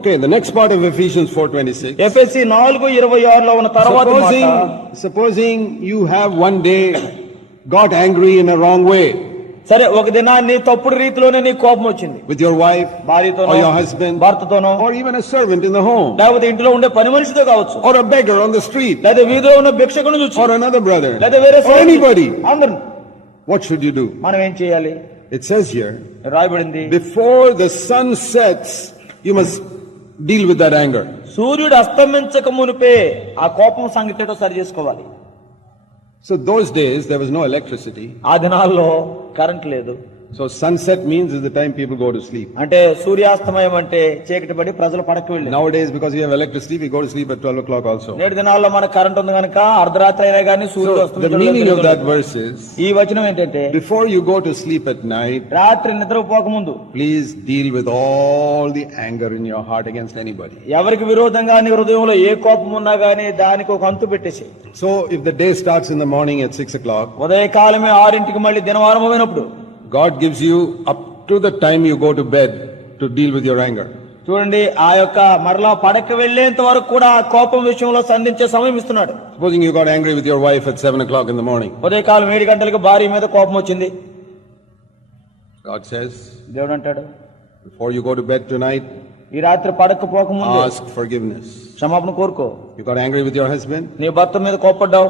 Okay, the next part of Ephesians 4:26. Ephesians నాలుగు ఇరవై ఆరులో ఉన్న తర్వాత మాట Supposing, supposing you have one day got angry in a wrong way సరే ఒక దినాన్ని తప్పుడు రీతిలోనే నీ కోపం వచ్చింది with your wife భార్యతోనో or your husband భర్తతోనో or even a servant in the home లేకపోతే ఇంట్లో ఉండే పని మనిషితో కావచ్చు or a beggar on the street లేదా వీధిలో ఉన్న భిక్షకుని చూసి or another brother లేదా వేరే or స్నేహితుడు. anybody. అందరు What should you do? మనం ఏం చేయాలి It says here, రాయబడింది before the sun sets, you must deal with that anger సూర్యుడు అస్తమించక మునిపే ఆ కోపం సంగతితో సరి చేసుకోవాలి. So those days there no electricity ఆ దినాల్లో కరెంట్ లేదు. So sunset means is the time people go to sleep అంటే సూర్యాస్తమయం అంటే చీకటి పడి ప్రజలు పడక వెళ్ళి. Now days because we have electricity we go to sleep at 12 o'clock also నేటి దినాల్లో మన కరెంట్ ఉంది గనుక అర్ధరాత్రి అయినా గాని సూర్యుడు వస్తుంది the meaning of that verse is ఈ వచనం ఏంటంటే before you go to sleep at night రాత్రి నిద్రపోక ముందు please deal with all the anger in your heart against anybody ఎవరికి విరోధంగా నీ హృదయంలో ఏ కోపం ఉన్నా గాని దానికి ఒక అంతు పెట్టేసి so if the day starts in the morning at 6 o'clock ఉదయకాలమే 6 ఇంటికి మళ్ళీ దినవారం అయినప్పుడు God gives you up to the time you go to bed to deal with your anger చూడండి ఆ యొక్క మరలా పడక వెళ్ళేంత వరకు కూడా కోపం విషయంలో సంధించే సమయం ఇస్తున్నాడు. Supposing you got angry with your wife at clock in in the morning. ఉదయకాలం 7 గంటలకు భార్య మీద కోపం వచ్చింది. గాడ్ దేవుడు అంటాడు before you go to bed tonight ఈ రాత్రి పడక పోక ముందు ఆస్క్ ఫర్గివ్నెస్ క్షమాపణ కోరుకో. You got angry with your husband నీ భర్త మీద కోపడ్డావు?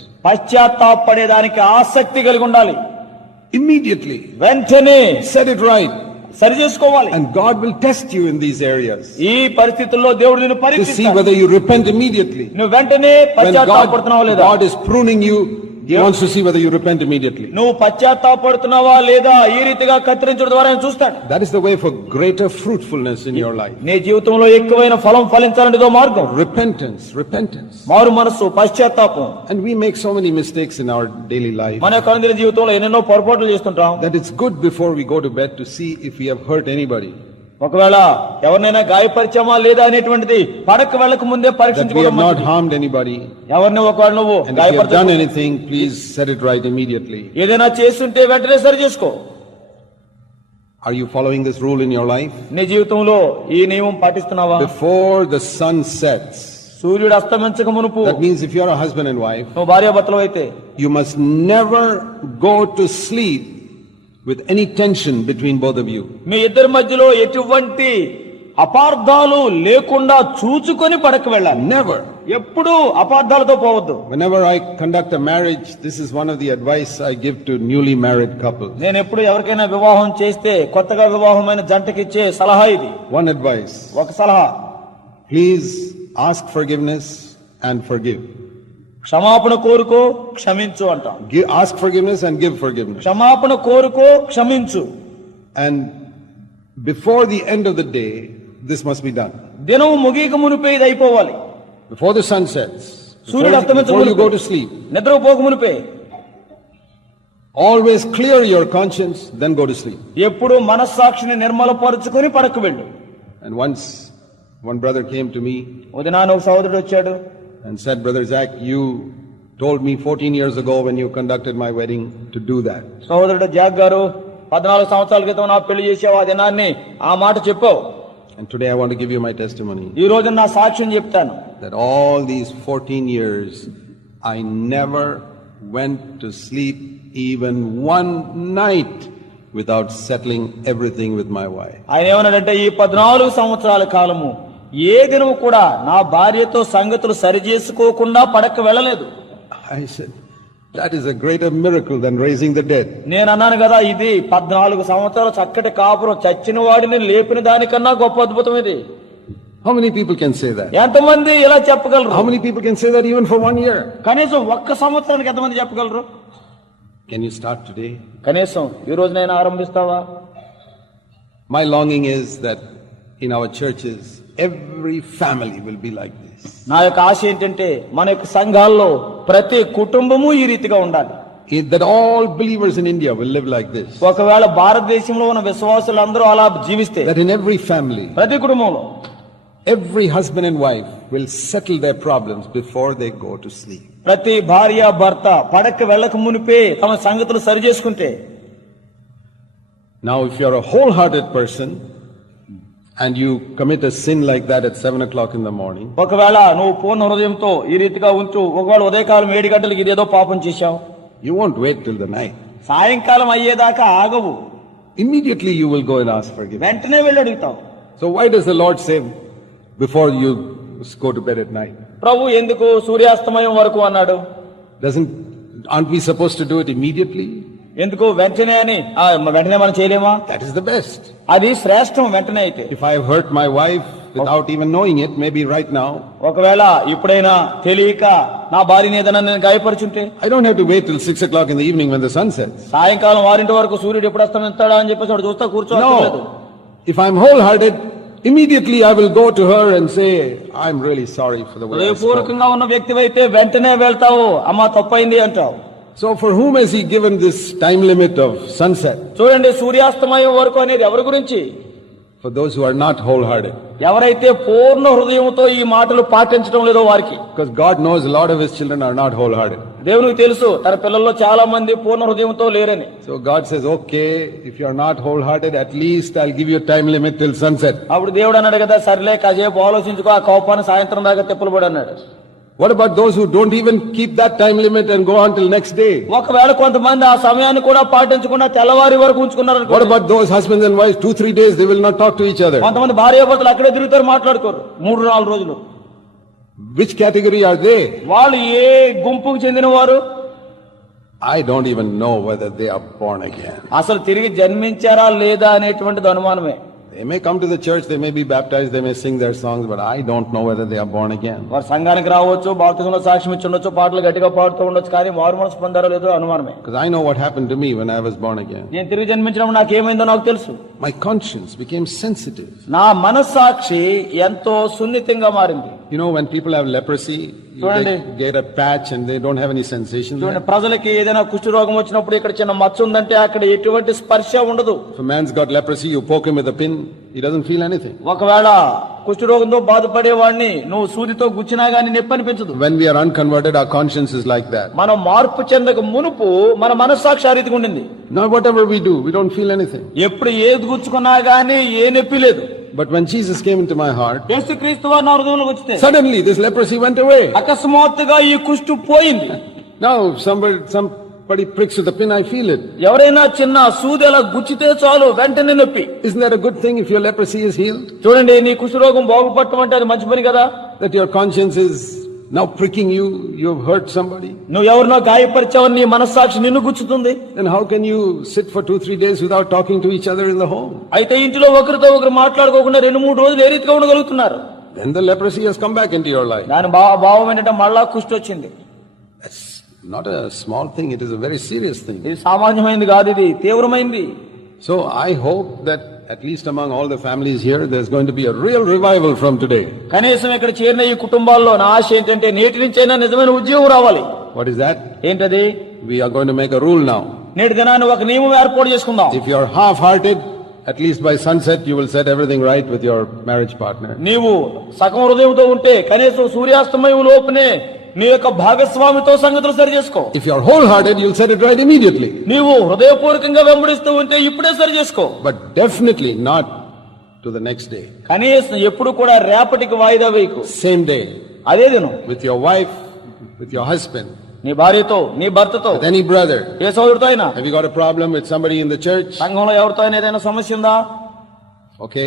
పశ్చాత్తాపడేదానికి ఆసక్తి కలిగి ఉండాలి immediately. వెంటనే Set it right. సరి చేసుకోవాలి And God will test you in these areas ఈ పరిస్థితుల్లో దేవుడు నిన్ను to see పరీక్షిస్తాడు whether you repent immediately. నువ్వు వెంటనే When పశ్చాత్తాపడుతున్నావా God, లేదా God is pruning you, He wants to see whether you repent immediately. నువ్వు పశ్చాత్తాపడుతున్నావా లేదా ఈ రీతిగా కత్తిరించడం ద్వారా ఆయన చూస్తాడు That is the way for greater fruitfulness in your life. నీ జీవితంలో ఎక్కువైన ఫలం ఫలించాలంటే ఇదో మార్గం Repentance, repentance. మారు మనస్సు పశ్చాత్తాపం And we make so many mistakes in our daily life మన యొక్క అనుదిన జీవితంలో ఎన్నెన్నో పొరపాట్లు చేస్తుంటాం that it's good before we go to bed to see if we have hurt anybody. ఒకవేళ ఎవరినైనా గాయపరిచామా లేదా అనేటువంటిది పడక వెళ్ళక ముందే anybody. ఎవరిని ఒకవేళ నువ్వు. ఏదైనా చేస్తుంటే వెంటనే సరి చేసుకో Are you following this rule in your life? నీ జీవితంలో ఈ నియమం పాటిస్తున్నావా Before the sun sets, సూర్యుడు అస్తమించక మునుపు that means if you're a husband and wife, నువ్వు భార్యాభర్తలు అయితే you must never go to sleep with any tension between both of you. మీ ఇద్దరి మధ్యలో ఎటువంటి అపార్థాలు లేకుండా చూచుకొని పడక వెళ్ళాలి Never. ఎప్పుడు అపార్థాలతో పోవద్దు Whenever I conduct a marriage, this is one of the advice I give to newly married couples. నేను ఎప్పుడు ఎవరికైనా వివాహం చేస్తే కొత్తగా వివాహమైన జంటకి ఇచ్చే సలహా ఇది One advice, ఒక సలహా please ask forgiveness and forgive. క్షమాపణ కోరుకో క్షమించు అంటాం and give forgiveness. క్షమాపణ కోరుకో క్షమించు And before the end of the day, this must be done. దినం ముగియక మునిపే ఇది అయిపోవాలి the sun sets, before, సూర్యుడు అస్తమించక go to sleep, నిద్రపోక మునిపే always clear your conscience, then go to sleep. ఎప్పుడు మనస్సాక్షిని నిర్మలపరుచుకొని పడకు వెళ్ళు And once one brother came to me ఉదయాన ఒక సహోదరుడు వచ్చాడు and said, Brother Zach, you told me 14 years ago when you conducted my wedding to do that. సహోదరుడు జాగ్ గారు పద్నాలుగు సంవత్సరాల క్రితం నా పెళ్లి చేసావు ఆ దినాన్ని ఆ మాట చెప్పావు And today I want to give you my testimony ఈ రోజు నా సాక్ష్యం చెప్తాను that all these 14 years I never went to sleep even one night without settling everything with my wife. ఆయన ఏమన్నాడంటే ఈ పద్నాలుగు సంవత్సరాల కాలము ఏ దినము కూడా నా భార్యతో సంగతులు సరిచేసుకోకుండా పడక వెళ్ళలేదు that is a greater miracle than raising the dead. నేను అన్నాను కదా ఇది పద్నాలుగు సంవత్సరాలు చక్కటి కాపురం చచ్చిన వాడిని లేపిన దానికన్నా గొప్ప అద్భుతం ఇది How many people can say that? ఎంతమంది ఇలా చెప్పగలరు How many people can say that even for one year? కనీసం ఒక్క సంవత్సరానికి ఎంతమంది చెప్పగలరు Can you start today? కనీసం ఈ రోజునైనా ఆరంభిస్తావా My longing is that in our churches, every family will be like this. నా యొక్క ఆశ ఏంటంటే మన యొక్క సంఘాల్లో ప్రతి కుటుంబము ఈ రీతిగా ఉండాలి In- That all believers in India will live like this. ఒకవేళ భారతదేశంలో ఉన్న విశ్వాసులందరూ అలా జీవిస్తే That in every family, ప్రతి కుటుంబంలో every husband and wife will settle their problems before they go to sleep. ప్రతి భార్య భర్త పడక వెళ్ళక మునిపే తమ సంగతులు సరి చేసుకుంటే Now, if you're a wholehearted person and you commit a sin like that at seven o'clock in the morning, ఒకవేళ నువ్వు పూర్ణ హృదయంతో ఈ రీతిగా ఉంచు ఒకవేళ ఉదయకాలం ఏడు గంటలకు ఇదేదో పాపం చేశావు you won't wait till the night. సాయంకాలం అయ్యేదాకా ఆగవు Immediately you will go and ask forgiveness. వెంటనే వెళ్ళి అడుగుతావు So why does the Lord say before you go to bed at night? ప్రభు ఎందుకు సూర్యాస్తమయం వరకు అన్నాడు Doesn't aren't we supposed to do it immediately? ఎందుకు వెంటనే అని వెంటనే మనం చేయలేమా That is the best. అది శ్రేష్టం వెంటనే అయితే I have hurt my wife without even knowing it, maybe right now, ఒకవేళ ఇప్పుడైనా తెలియక నా భార్యని ఏదైనా నేను గాయపరుచుంటే I don't have to wait till six o'clock in the evening when the sun sets. సాయంకాలం వారింటి వరకు సూర్యుడు ఎప్పుడు అస్తమిస్తాడా అని చెప్పేసి వాడు చూస్తా No. If I'm wholehearted, immediately I will go to her and say, I'm really sorry for the way I spoke. హృదయపూర్వకంగా ఉన్న వ్యక్తివైతే వెంటనే వెళ్తావు అమ్మా తప్పైంది అంటావు So for whom has he given this time limit of sunset? చూడండి సూర్యాస్తమయం వరకు అనేది ఎవరి గురించి For those who are not wholehearted. ఎవరైతే పూర్ణ హృదయంతో ఈ మాటలు పాటించడం లేదో వారికి Because God knows a lot of his children are not wholehearted. దేవునికి తెలుసు తన పిల్లల్లో చాలా మంది పూర్ణ హృదయంతో లేరని So God says, okay, if you're not wholehearted, at least I'll give you a time limit till sunset. అప్పుడు దేవుడు అన్నాడు కదా సర్లే కాసేపు ఆలోచించుకో ఆ కోపాన్ని సాయంత్రం దాకా తిప్పలు పడి అన్నాడు what about those who don't even keep that time limit and go on till next day ఒకవేళ కొంతమంది ఆ సమయాన్ని కూడా పాటించుకున్న తెల్లవారి వరకు ఉంచుకున్నారు what about those husband and wife 2 3 days they will not talk to each other కొంతమంది భార్య భర్తలు అక్కడే తిరుగుతారు మాట్లాడుకోరు. మూడు నాలుగు రోజులు. విచ్ కేటగిరీ ఆర్ దే వాళ్ళు ఏ గుంపుకు చెందిన వారు I don't even know whether they upon again అసలు తిరిగి జన్మించారా లేదా అనేటువంటిది అనుమానమే. They may come to the church, they may be baptized, they may sing their songs, but I don't know whether they are born again. వారు సంఘానికి రావచ్చు బాప్తిజంలో సాక్ష్యం ఇచ్చి ఉండొచ్చు పాటలు గట్టిగా పాడుతూ ఉండొచ్చు కానీ మారు మనసు పొందారో లేదో అనుమానమే Because I know what happened to me when I was born again. నేను తిరిగి జన్మించడం నాకేమైందో నాకు తెలుసు My conscience became sensitive. నా మనస్సాక్షి ఎంతో సున్నితంగా మారింది You know, when people have leprosy, you చూడండి. they get a patch and they don't have any sensation. చూడండి ప్రజలకి ఏదైనా కుష్టి రోగం వచ్చినప్పుడు ఇక్కడ చిన్న మచ్చ ఉందంటే అక్కడ ఎటువంటి స్పర్శ ఉండదు a man's got leprosy, you poke him with a pin, he doesn't feel anything. ఒకవేళ కుష్టి రోగంతో బాధపడే వాడిని నువ్వు సూదితో గుచ్చినా గానీ నొప్పి అనిపించదు When we are unconverted, our conscience is like that. మనం మార్పు చెందక మునుపు మన మనస్సాక్షి ఆ రీతిగా ఉండింది Now, whatever we do, we don't feel anything. ఎప్పుడు ఏది గుచ్చుకున్నా గానీ ఏ నొప్పి లేదు But when Jesus came into my heart, యేసు క్రీస్తు వారు నా హృదయంలోకి వచ్చితే suddenly this leprosy went away. అకస్మాత్తుగా ఈ కుష్టు పోయింది Now, somebody, somebody pricks with a pin, I feel it. ఎవరైనా చిన్న సూది అలా గుచ్చితే చాలు వెంటనే నొప్పి Isn't that a good thing if your leprosy is healed? చూడండి నీ కుష్టి రోగం బాగుపడటం అంటే అది మంచి పని కదా That your conscience is now pricking you, you've hurt somebody? నువ్వు ఎవరినో గాయపరిచావని నీ మనస్సాక్షి నిన్ను గుచ్చుతుంది Then how can you sit for two, three days without talking to each other in the home? అయితే ఇంటిలో ఒకరితో ఒకరు మాట్లాడుకోకుండా రెండు మూడు రోజులు ఏ రీతిగా ఉండగలుగుతున్నారు Then the leprosy has come back into your life. దాని భావం ఏంటంటే మళ్ళా కుష్టి వచ్చింది That's not a small thing, it is a very serious thing. ఇది సామాన్యమైంది కాదు ఇది తీవ్రమైంది So I hope that at least among all the families here, there's going to be a real revival from today. కనీసం ఇక్కడ చేరిన ఈ కుటుంబాల్లో నా ఆశ ఏంటంటే నేటి నుంచైనా నిజమైన ఉద్యోగం రావాలి What is that? ఏంటది We are going to make a rule now. నేటి దినాన్ని ఒక నియమం ఏర్పాటు చేసుకుందాం If you're half-hearted, at least by sunset, you will set everything right with your marriage partner. నీవు సగం హృదయంతో ఉంటే కనీసం సూర్యాస్తమయం లోపునే నీ యొక్క భాగస్వామితో సంగతులు సరి చేసుకో. If your whole hearted you'll set it right immediately నీవు హృదయపూర్వకంగా వెంబడిస్తూ ఉంటే ఇప్పుడే సరి చేసుకో. But definitely not to the next day కనీసం ఎప్పుడు కూడా రేపటికి వాయిదా వేయకు. సేమ్ డే అదే దినం. With your wife with your husband నీ భార్యతో నీ భర్తతో. ఎనీ బ్రదర్ ఏ సోదరుతో అయినా. Have you got a problem with somebody in the church సంఘంలో ఎవరితో అయినా ఏదైనా సమస్య ఉందా? Okay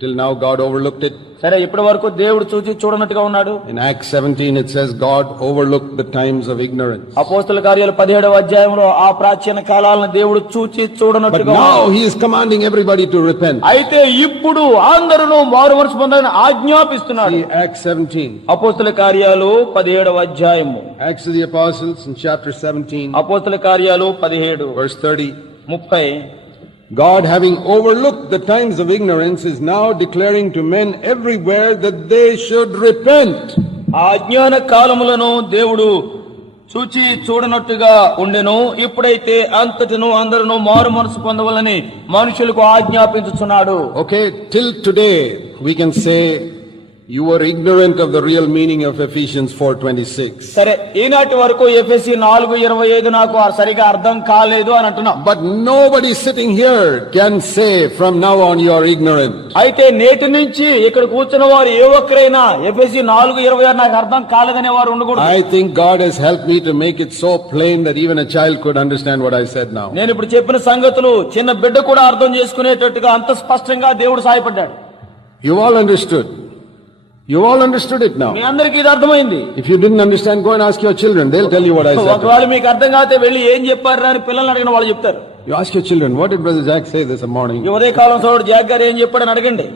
till now God overlooked it. సరే ఇప్పటి వరకు దేవుడు చూచి చూడనట్టుగా ఉన్నాడు In Acts 17 it says God overlooked the times of ignorance. అపోస్తుల కార్యాలు పదిహేడవ అధ్యాయంలో ఆ ప్రాచీన కాలాలను దేవుడు చూచి But చూడనట్టుగా now he is commanding everybody to repent. అయితే ఇప్పుడు అందరూ మారు మనసు పొందాలని ఆజ్ఞాపిస్తున్నాడు See Acts 17. అపోస్తుల కార్యాలు పదిహేడవ అధ్యాయము Acts of the Apostles in chapter 17, అపోస్తుల కార్యాలు పదిహేడు verse 30. ముప్పై God, having overlooked the times of ignorance, is now declaring to men everywhere that they should repent. ఆ అజ్ఞాన కాలములను దేవుడు చూచి చూడనట్టుగా ఉండెను ఇప్పుడైతే అంతటిను అందరూ మారు మనసు పొందవలని మనుషులకు ఆజ్ఞాపించుచున్నాడు Okay, till today we can say you were ignorant of the real meaning of Ephesians 4:26. సరే ఈనాటి వరకు ఎఫ్ఎస్సి నాలుగు ఇరవై ఐదు నాకు ఆ సరిగా అర్థం కాలేదు అని అంటున్నాం But nobody sitting here can say from now on you are ignorant. అయితే నేటి నుంచి ఇక్కడ కూర్చున్న వారు ఏ ఒక్కరైనా ఎఫ్ఎస్సి నాలుగు ఇరవై ఆరు నాకు అర్థం కాలేదనే వారు ఉండకూడదు I think God has helped me to make it so plain that even a child could understand what I said now. నేను ఇప్పుడు చెప్పిన సంగతులు చిన్న బిడ్డ కూడా అర్థం చేసుకునేటట్టుగా అంత స్పష్టంగా దేవుడు సాయపడ్డాడు You all understood. You all understood it me now. అందరికీ ఇది అర్థమైంది If you didn't understand, go and ask your children. They'll tell you what I said. ఒకవేళ మీకు అర్థం కాకపోతే వెళ్ళి ఏం చెప్పారు అని పిల్లల్ని అడిగిన వాళ్ళు చెప్తారు You ask your children, what did Brother Jack say this morning? ఈ ఉదయకాలం సోడు జాగ్ గారు ఏం చెప్పాడని అడగండి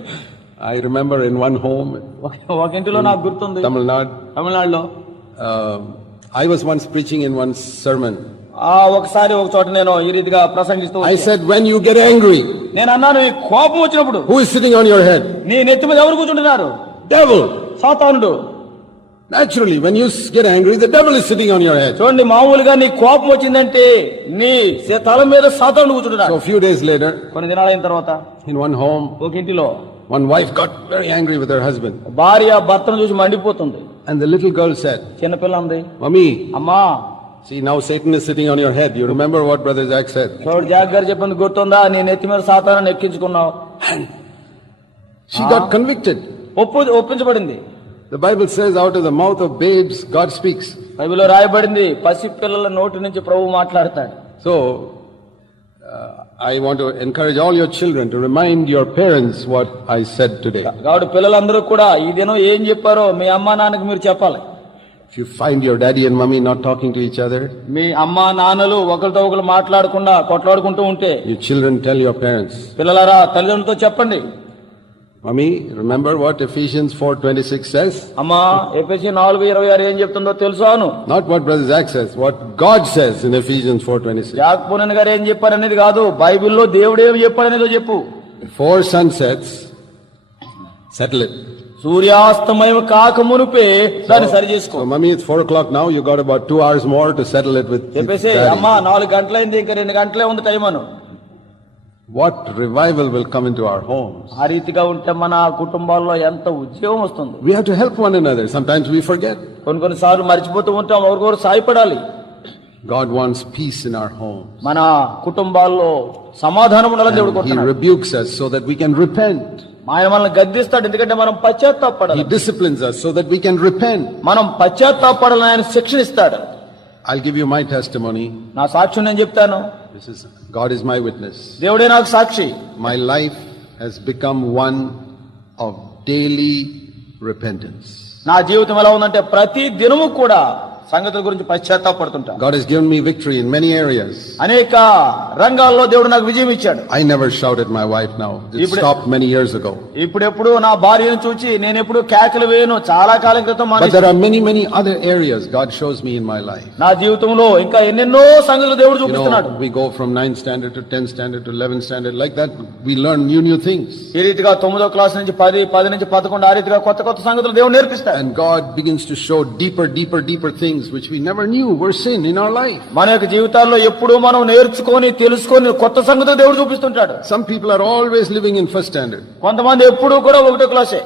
I remember in one home, ఒక- ఇంటిలో నాకు గుర్తుంది Tamil Nadu, తమిళనాడులో um, I was once preaching in one sermon. ఆ ఒకసారి ఒక చోట నేను ఈ రీతిగా ప్రసంగిస్తూ I వచ్చాను. said, when you get angry, నేను అన్నాను ఈ కోపం వచ్చినప్పుడు who is sitting on your head? నీ నెత్తి మీద ఎవరు కూర్చుంటున్నారు Devil. సాతానుడు Naturally, when you s- get angry, the devil is sitting on your head. చూడండి మామూలుగా నీ కోపం వచ్చిందంటే నీ సే- తల మీద సాతానుడు కూర్చుంటున్నాడు So a few days later, కొన్ని దినాలైన తర్వాత in one home, ఒక ఇంటిలో one wife got very angry with her husband. భార్య భర్తను చూసి మండిపోతుంది And the little girl said, చిన్నపిల్ల ఉంది Mommy, అమ్మా see now Satan is sitting on your head. You remember what Brother Jack said? చూడు జాగ్ గారు చెప్పింది గుర్తుందా నీ నెత్తి మీద సాతాను ఎక్కించుకున్నావు She got convicted. ఒప్పు ఒప్పించబడింది The Bible says, out of the mouth of babes, God speaks. బైబిల్లో రాయబడింది పసి పిల్లల నోటి నుంచి ప్రభు మాట్లాడతాడు So, uh, I want to encourage all your children to remind your parents what I said today. కాబట్టి పిల్లలందరూ కూడా ఈ దినం ఏం చెప్పారో మీ అమ్మా నాన్నకి మీరు చెప్పాలి If you find your daddy and mommy not talking to each other, మీ అమ్మా నాన్నలు ఒకరితో ఒకరు మాట్లాడకుండా కొట్లాడుకుంటూ ఉంటే your children tell your parents, పిల్లలారా తల్లిదండ్రులతో చెప్పండి Mommy, remember what Ephesians 4.26 says? అమ్మా ఎపిసి నాలుగు ఇరవై ఆరు ఏం చెప్తుందో తెలుసాను Not what Brother Zach says, what God says in Ephesians 4.26. యాక్పూనన్ గారు ఏం చెప్పారనేది కాదు బైబిల్లో దేవుడు ఏం చెప్పాడనేదో చెప్పు Before sun sets, settle it. సూర్యాస్తమయం కాక మునిపే దాన్ని సరి చేసుకో So, mommy, it's 4 o'clock now. You got about two hours more to settle it with, with చెప్పేసి daddy. అమ్మా నాలుగు గంటలైంది ఇంకా రెండు గంటలే ఉంది టైం అను What revival will come into our homes? ఆ రీతిగా ఉంటే మన కుటుంబాల్లో ఎంత ఉద్యోగం వస్తుంది We have to help one another. Sometimes we forget. కొన్ని కొన్ని సార్లు మర్చిపోతూ ఉంటాం ఒకరికొకరు సాయపడాలి God wants peace in our homes. మన కుటుంబాల్లో సమాధానం ఉండాలని దేవుడు He కోరుతున్నాడు rebukes us so that we can repent. ఆయన మనల్ని గద్దిస్తాడు ఎందుకంటే మనం పశ్చాత్తాపడాలి He disciplines us so that we can repent. మనం పశ్చాత్తాపడాలని ఆయన శిక్షణ ఇస్తాడు I'll give you my testimony. నా సాక్ష్యం నేను చెప్తాను This is God is my witness. దేవుడే నాకు సాక్షి My life has become one of daily repentance. నా జీవితం ఎలా ఉందంటే ప్రతి దినము కూడా సంగతుల గురించి పశ్చాత్తాపడుతుంటా God has given me victory in many areas. అనేక రంగాల్లో దేవుడు నాకు విజయం ఇచ్చాడు I never shout at my wife now. It ఇప్పుడు- stopped many years ago. ఇప్పుడెప్పుడు నా భార్యను చూచి నేను ఎప్పుడు కేకలు వేయను చాలా కాలం క్రితం But మానేశాను. there are many, many other areas God shows me in my life. నా జీవితంలో ఇంకా ఎన్నెన్నో సంగతులు దేవుడు You చూపిస్తున్నాడు know, we go from 9th standard to 10th standard to 11th standard. Like that, we learn new, new things. ఈ రీతిగా తొమ్మిదో క్లాస్ నుంచి పది పది నుంచి పదకొండు ఆ రీతిగా కొత్త కొత్త సంగతులు దేవుడు నేర్పిస్తాడు And God begins to show deeper, deeper, deeper things which we never knew were sin in our life. మన యొక్క జీవితాల్లో ఎప్పుడూ మనం నేర్చుకొని తెలుసుకొని కొత్త సంగతులు దేవుడు చూపిస్తుంటాడు Some people are always living in first standard. కొంతమంది ఎప్పుడూ కూడా ఒకటో క్లాసే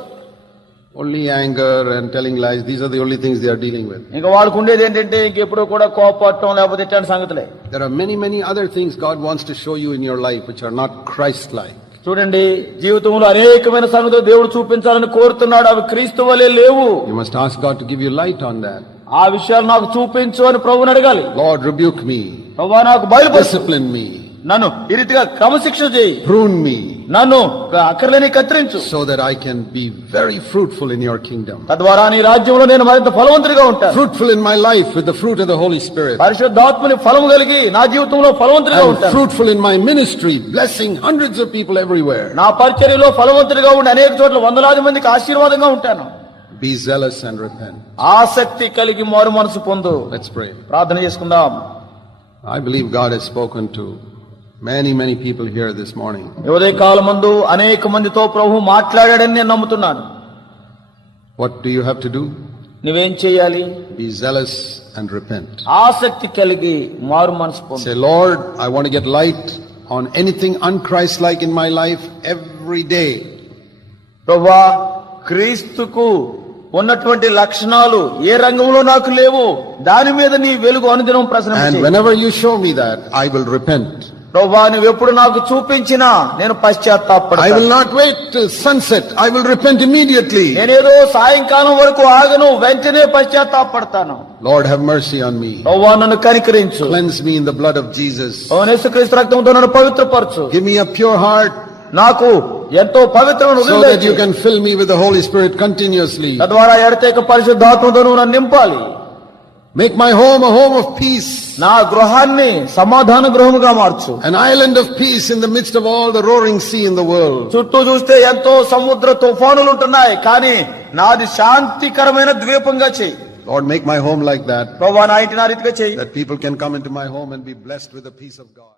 Only anger and telling lies, these are the only things they are dealing with. ఇంకా వాళ్ళకు ఉండేది ఏంటంటే ఇంకెప్పుడు కూడా కోపడటం లేకపోతే ఇట్లాంటి సంగతులే There are many, many other things God wants to show you in your life which are not Christ-like. చూడండి జీవితంలో అనేకమైన సంగతులు దేవుడు చూపించాలని కోరుతున్నాడు అవి క్రీస్తు వలె లేవు You must ask God to give you light on that. ఆ విషయాలు నాకు చూపించు అని ప్రభుని అడగాలి. లార్డ్ రిబ్యూక్ మీ ప్రభువా నాకు డిసిప్లిన్ మీ నన్ను ఈ రీతిగా క్రమశిక్షణ చేయి. ప్రూన్ మీ నన్ను అక్కర్లేని కత్తిరించు. So that I can be very fruitful in your kingdom తద్వారా నీ రాజ్యంలో నేను మరింత ఫలవంతుడిగా ఉంటాను. Fruitful in my life with the fruit of the Holy Spirit పరిశుద్ధాత్మని ఫలము కలిగి నా జీవితంలో ఫలవంతుడిగా ఉంటాను. Fruitful in my ministry blessing hundreds of people everywhere నా పరిచర్యలో ఫలవంతుడిగా ఉండి అనేక చోట్ల వందలాది మందికి ఆశీర్వాదంగా ఉంటాను. Be zealous and repent. ఆసక్తి కలిగి మారు మనసు పొందు Let's pray. ప్రార్థన చేసుకుందాం I believe God has spoken to Many, many people here this morning. ఈ ఉదయకాలం మందు అనేక మందితో ప్రభు మాట్లాడాడని నేను నమ్ముతున్నాను What do you have to do? నువ్వేం చేయాలి Be zealous and repent. ఆసక్తి కలిగి మారు మనసు పొందు Say, Lord, I want to get light on anything unchristlike in my life every day. ప్రభా క్రీస్తుకు ఉన్నటువంటి లక్షణాలు ఏ రంగంలో నాకు లేవు దాని మీద నీ వెలుగు అనుదినం ప్రశ్న And whenever you show me that, I will repent. ప్రభా నువ్వు ఎప్పుడు నాకు చూపించినా నేను I పశ్చాత్తాపడతాను will not wait till sunset. I will repent immediately. నేనేదో సాయంకాలం వరకు ఆగను వెంటనే పశ్చాత్తాపడతాను Lord, have mercy on me. ప్రభా నన్ను కనికరించు Cleanse me in the blood of Jesus. యేసుక్రీస్తు రక్తంతో నన్ను పవిత్రపరచు Give me a pure heart నాకు ఎంతో పవిత్రమైన so హృదయం that you దయచేయి. can fill me with the Holy Spirit continuously. తద్వారా ఎడతేక పరిశుద్ధాత్మతో నన్ను నింపాలి Make my home a home of peace, నా గృహాన్ని సమాధాన గృహముగా మార్చు an island of peace in the midst of all the roaring sea in the world. చుట్టూ చూస్తే ఎంతో సముద్ర తుఫానులు ఉంటున్నాయి కానీ నాది శాంతికరమైన ద్వీపంగా చెయ్యి Lord, make my home like that, ప్రభా నా ఇంటి నా రీతిగా చెయ్యి that people can come into my home and be blessed with the peace of God.